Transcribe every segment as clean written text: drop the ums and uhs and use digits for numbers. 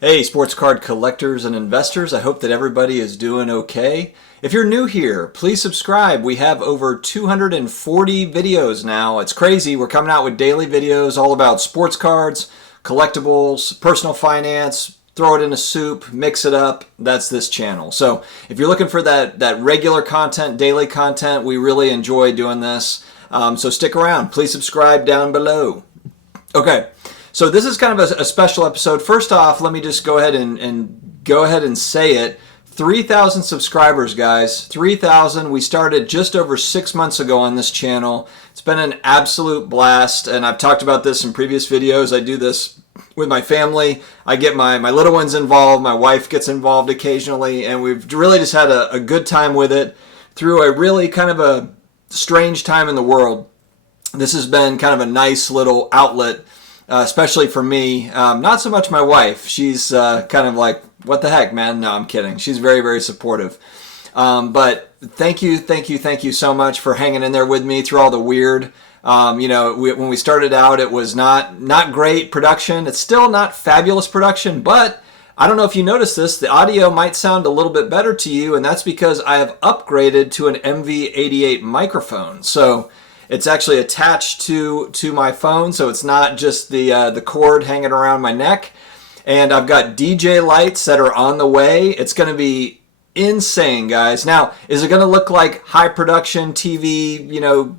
Hey, sports card collectors and investors. I hope that everybody is doing okay. If you're new here, please subscribe. We have over 240 videos now. It's crazy. We're coming out with daily videos all about sports cards, collectibles, personal finance. Throw it in a soup, mix it up. That's this channel. So if you're looking for that regular content, daily content, we really enjoy doing this. So stick around. Please subscribe down below. Okay. So this is kind of a special episode. First off, let me just go ahead and say it. 3,000 subscribers, guys. 3,000. We started just over 6 months ago on this channel. It's been an absolute blast, and I've talked about this in previous videos. I do this with my family. I get my little ones involved. My wife gets involved occasionally, and we've really just had a good time with it through a really kind of a strange time in the world. This has been kind of a nice little outlet. Especially for me, not so much my wife. She's kind of like, what the heck, man? No, I'm kidding. She's very, very supportive. But thank you so much for hanging in there with me through all the weird. When we started out, it was not great production. It's still not fabulous production, but I don't know if you noticed this. The audio might sound a little bit better to you, and that's because I have upgraded to an MV88 microphone. So it's actually attached to my phone, so it's not just the cord hanging around my neck. And I've got DJ lights that are on the way. It's going to be insane, guys. Now, is it going to look like high production TV,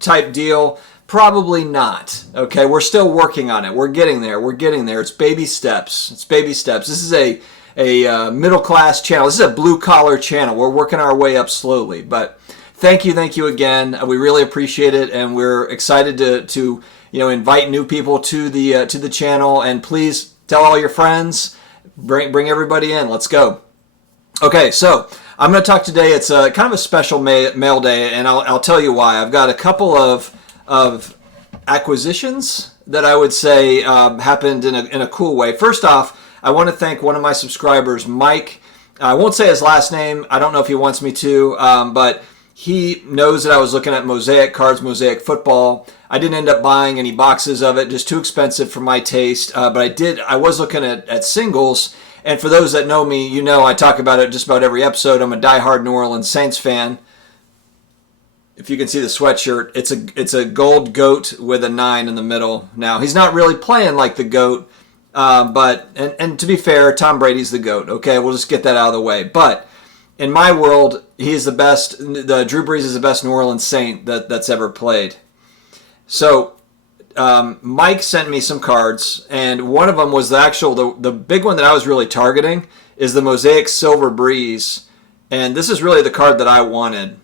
type deal? Probably not. Okay, we're still working on it. We're getting there. It's baby steps. This is a middle class channel. This is a blue collar channel. We're working our way up slowly, but thank you again. We really appreciate it, and we're excited to invite new people to the channel. And please tell all your friends, bring everybody in. Let's go. Okay, so I'm going to talk today. It's kind of a special mail day, and I'll tell you why. I've got a couple of acquisitions that I would say happened in a cool way. First off, I want to thank one of my subscribers, Mike. I won't say his last name. I don't know if he wants me to, but he knows that I was looking at Mosaic cards, Mosaic football. I didn't end up buying any boxes of it, just too expensive for my taste. But I was looking at singles. And for those that know me, I talk about it just about every episode. I'm a diehard New Orleans Saints fan. If you can see the sweatshirt, it's a gold goat with a 9 in the middle. Now, he's not really playing like the goat, but to be fair, Tom Brady's the goat. Okay, we'll just get that out of the way. But in my world, he's the best. Drew Brees is the best New Orleans Saint that's ever played. So Mike sent me some cards, and one of them was the big one that I was really targeting is the Mosaic Silver Breeze, and this is really the card that I wanted.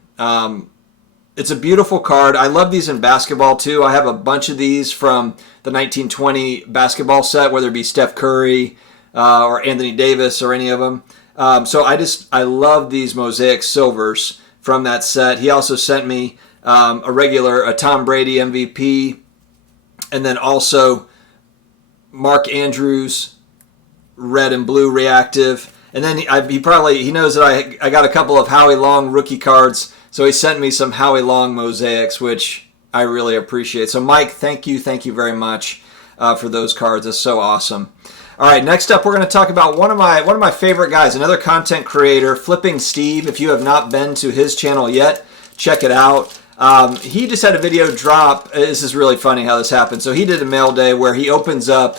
It's a beautiful card. I love these in basketball too. I have a bunch of these from the 1920 basketball set, whether it be Steph Curry or Anthony Davis or any of them. So I love these Mosaic Silvers from that set. He also sent me a Tom Brady MVP, and then also Mark Andrews red and blue reactive. And then he knows that I got a couple of Howie Long rookie cards, so he sent me some Howie Long Mosaics, which I really appreciate. So Mike, thank you very much for those cards. That's so awesome. All right, next up, we're going to talk about one of my favorite guys, another content creator, Flipping Steve. If you have not been to his channel yet, check it out. He just had a video drop. This is really funny how this happened. So he did a mail day where he opens up.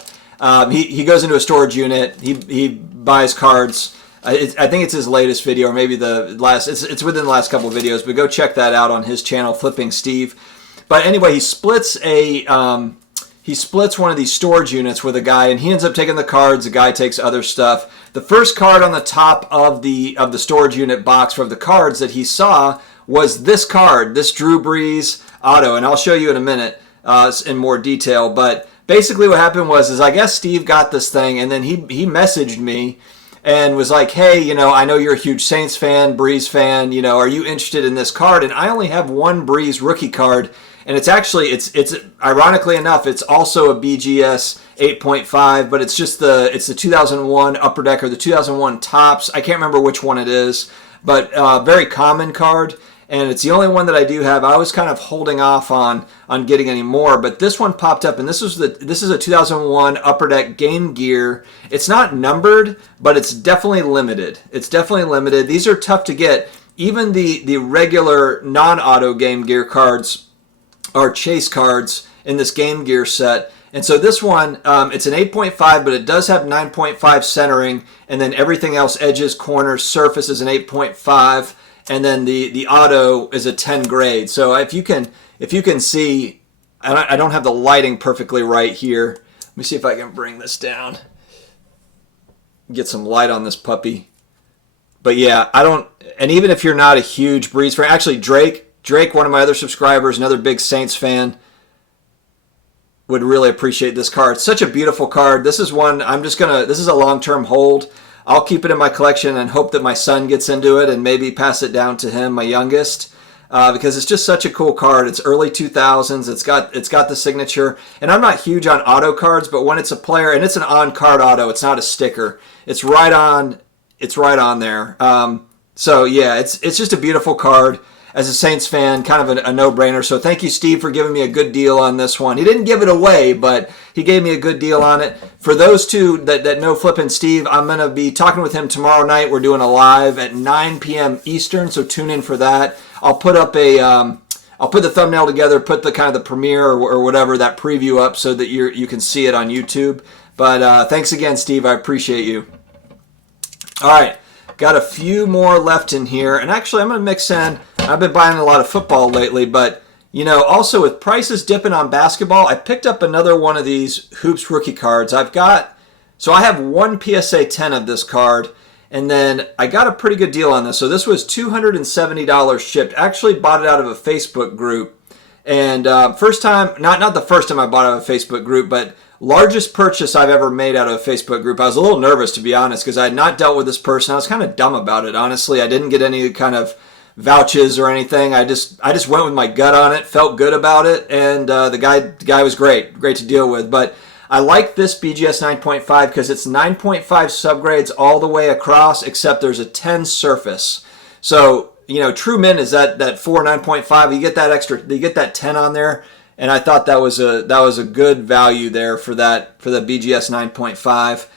He goes into a storage unit. He buys cards. I think it's his latest video, or maybe the last. It's within the last couple of videos, but go check that out on his channel, Flipping Steve. But anyway, he splits one of these storage units with a guy, and he ends up taking the cards. The guy takes other stuff. The first card on the top of the storage unit box for the cards that he saw was this card, this Drew Brees auto, and I'll show you in a minute in more detail. But basically what happened was I guess Steve got this thing, and then he messaged me and was like, hey, I know you're a huge Saints fan, Brees fan, are you interested in this card? And I only have one Brees rookie card, and it's ironically enough, it's also a BGS 8.5, but it's the 2001 Upper Deck or the 2001 Tops. I can't remember which one it is, but very common card. and it's the only one that I do have. I was kind of holding off on getting any more, but this one popped up, and this is a 2001 Upper Deck Game Gear. It's not numbered, but it's definitely limited. It's definitely limited. These are tough to get. Even the regular non-auto Game Gear cards are chase cards in this Game Gear set. And so this one, it's an 8.5, but it does have 9.5 centering, and then everything else, edges, corners, surface, is an 8.5, and then the auto is a 10 grade. So if you can see, I don't have the lighting perfectly right here. Let me see if I can bring this down, get some light on this puppy. But yeah, and even if you're not a huge Breeze fan, actually Drake, one of my other subscribers, another big Saints fan, would really appreciate this card. It's such a beautiful card. This is one this is a long-term hold. I'll keep it in my collection and hope that my son gets into it and maybe pass it down to him, my youngest, because it's just such a cool card. It's early 2000s. It's got the signature. And I'm not huge on auto cards, but when it's a player, and it's an on-card auto, it's not a sticker. It's right on there. So yeah, it's just a beautiful card. As a Saints fan, kind of a no-brainer. So thank you, Steve, for giving me a good deal on this one. He didn't give it away, but he gave me a good deal on it. For those two that know Flippin' Steve, I'm going to be talking with him tomorrow night. We're doing a live at 9 p.m. Eastern, so tune in for that. I'll put up I'll put the thumbnail together, put the kind of the premiere or whatever, that preview up, so that you can see it on YouTube. But thanks again, Steve. I appreciate you. All right. Got a few more left in here. And actually, I'm going to mix in, I've been buying a lot of football lately, but, also with prices dipping on basketball, I picked up another one of these Hoops rookie cards. I have one PSA 10 of this card, and then I got a pretty good deal on this. So this was $270 shipped. Actually bought it out of a Facebook group. And first time, not the first time I bought out of a Facebook group, but largest purchase I've ever made out of a Facebook group. I was a little nervous, to be honest, because I had not dealt with this person. I was kind of dumb about it, honestly. I didn't get any kind of vouches or anything. I just went with my gut on it, felt good about it, and the guy was great to deal with. But I like this BGS 9.5 because it's 9.5 subgrades all the way across, except there's a 10 surface. So, true mint is that 4 9.5. You get that 10 on there. And I thought that was a good value there for the BGS 9.5.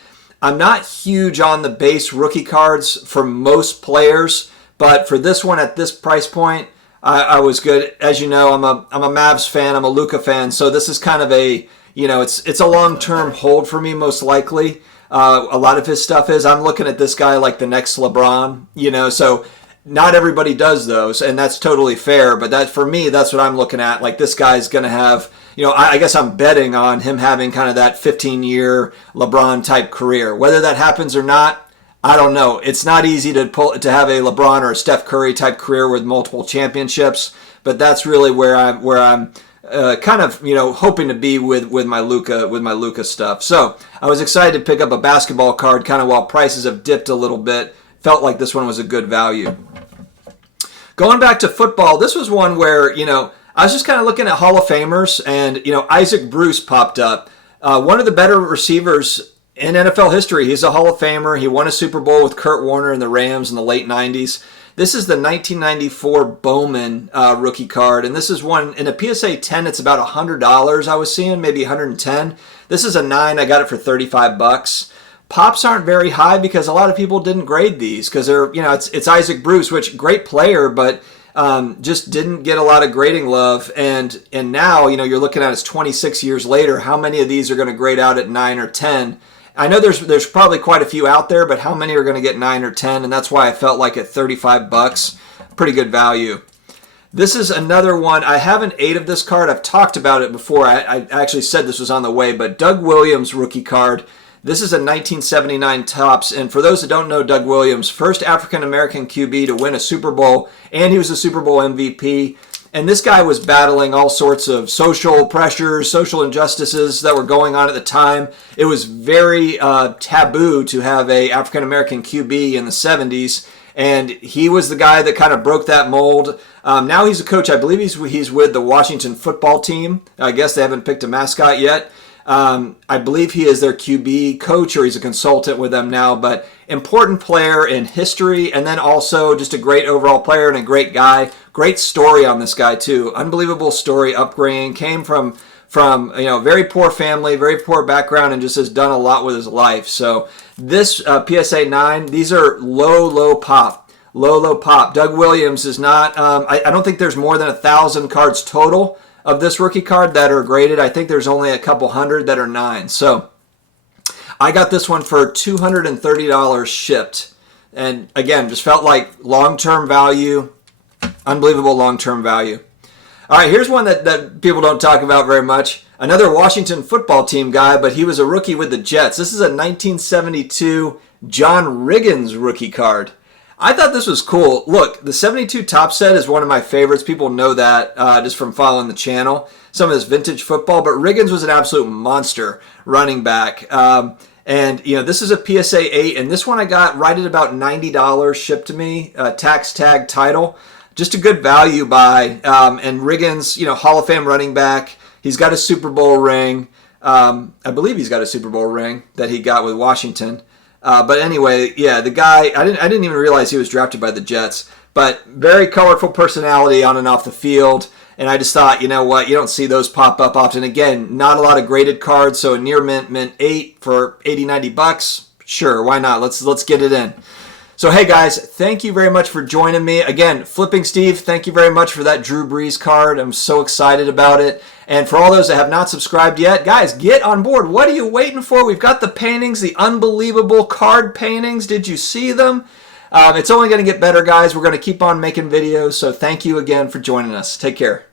I'm not huge on the base rookie cards for most players, but for this one at this price point, I was good. As you know, I'm a Mavs fan, I'm a Luka fan, so this is kind of it's a long-term hold for me, most likely. A lot of his stuff is. I'm looking at this guy like the next LeBron, so not everybody does those, and that's totally fair, but for me, that's what I'm looking at. Like, this guy's going to have, I guess I'm betting on him having kind of that 15-year LeBron-type career. Whether that happens or not, I don't know. It's not easy to have a LeBron or a Steph Curry-type career with multiple championships, but that's really where I'm kind of, hoping to be with my Luka stuff. So I was excited to pick up a basketball card kind of while prices have dipped a little bit. Felt like this one was a good value. Going back to football, this was one where, I was just kind of looking at Hall of Famers, and, Isaac Bruce popped up. One of the better receivers in NFL history. He's a Hall of Famer. He won a Super Bowl with Kurt Warner and the Rams in the late 90s. This is the 1994 Bowman rookie card, and this is one, in a PSA 10, it's about $100 I was seeing, maybe $110. This is a 9. I got it for $35. Pops aren't very high because a lot of people didn't grade these because they're, it's Isaac Bruce, which great player, but just didn't get a lot of grading love. And now, you're looking at it's 26 years later. How many of these are going to grade out at 9 or 10? I know there's probably quite a few out there, but how many are going to get 9 or 10? And that's why I felt like at $35, pretty good value. This is another one. I have an 8 of this card. I've talked about it before. I actually said this was on the way, but Doug Williams rookie card. This is a 1979 Topps, and for those that don't know Doug Williams, first African-American QB to win a Super Bowl, and he was a Super Bowl MVP. And this guy was battling all sorts of social pressures, social injustices that were going on at the time. It was very taboo to have a African-American QB in the 70s, and he was the guy that kind of broke that mold. Now he's a coach. I believe he's with the Washington football team. I guess they haven't picked a mascot yet. I believe he is their QB coach, or he's a consultant with them now, but important player in history, and then also just a great overall player and a great guy. Great story on this guy too. Unbelievable story, upbringing. Came from very poor family, very poor background, and just has done a lot with his life. So this PSA 9, these are low pop. Low pop. Doug Williams is not, I don't think there's more than 1,000 cards total of this rookie card that are graded. I think there's only a couple hundred that are 9. So I got this one for $230 shipped. And again, just felt like long-term value, unbelievable long-term value. All right, here's one that people don't talk about very much. Another Washington football team guy, but he was a rookie with the Jets. This is a 1972 John Riggins rookie card. I thought this was cool. Look, the 72 top set is one of my favorites. People know that just from following the channel. Some of this vintage football, but Riggins was an absolute monster running back. And, this is a PSA 8, and this one I got right at about $90 shipped to me, tax tag title. Just a good value buy. And Riggins, Hall of Fame running back. He's got a Super Bowl ring. I believe he's got a Super Bowl ring that he got with Washington. But anyway, yeah, the guy, I didn't even realize he was drafted by the Jets. But very colorful personality on and off the field. And I just thought, you know what, you don't see those pop up often. Again, not a lot of graded cards, so a near mint 8 for 80, 90 bucks. Sure, why not? Let's get it in. So hey guys, thank you very much for joining me. Again, Flipping Steve, thank you very much for that Drew Brees card. I'm so excited about it. And for all those that have not subscribed yet, guys, get on board. What are you waiting for? We've got the paintings, the unbelievable card paintings. Did you see them? It's only going to get better, guys. We're going to keep on making videos. So thank you again for joining us. Take care.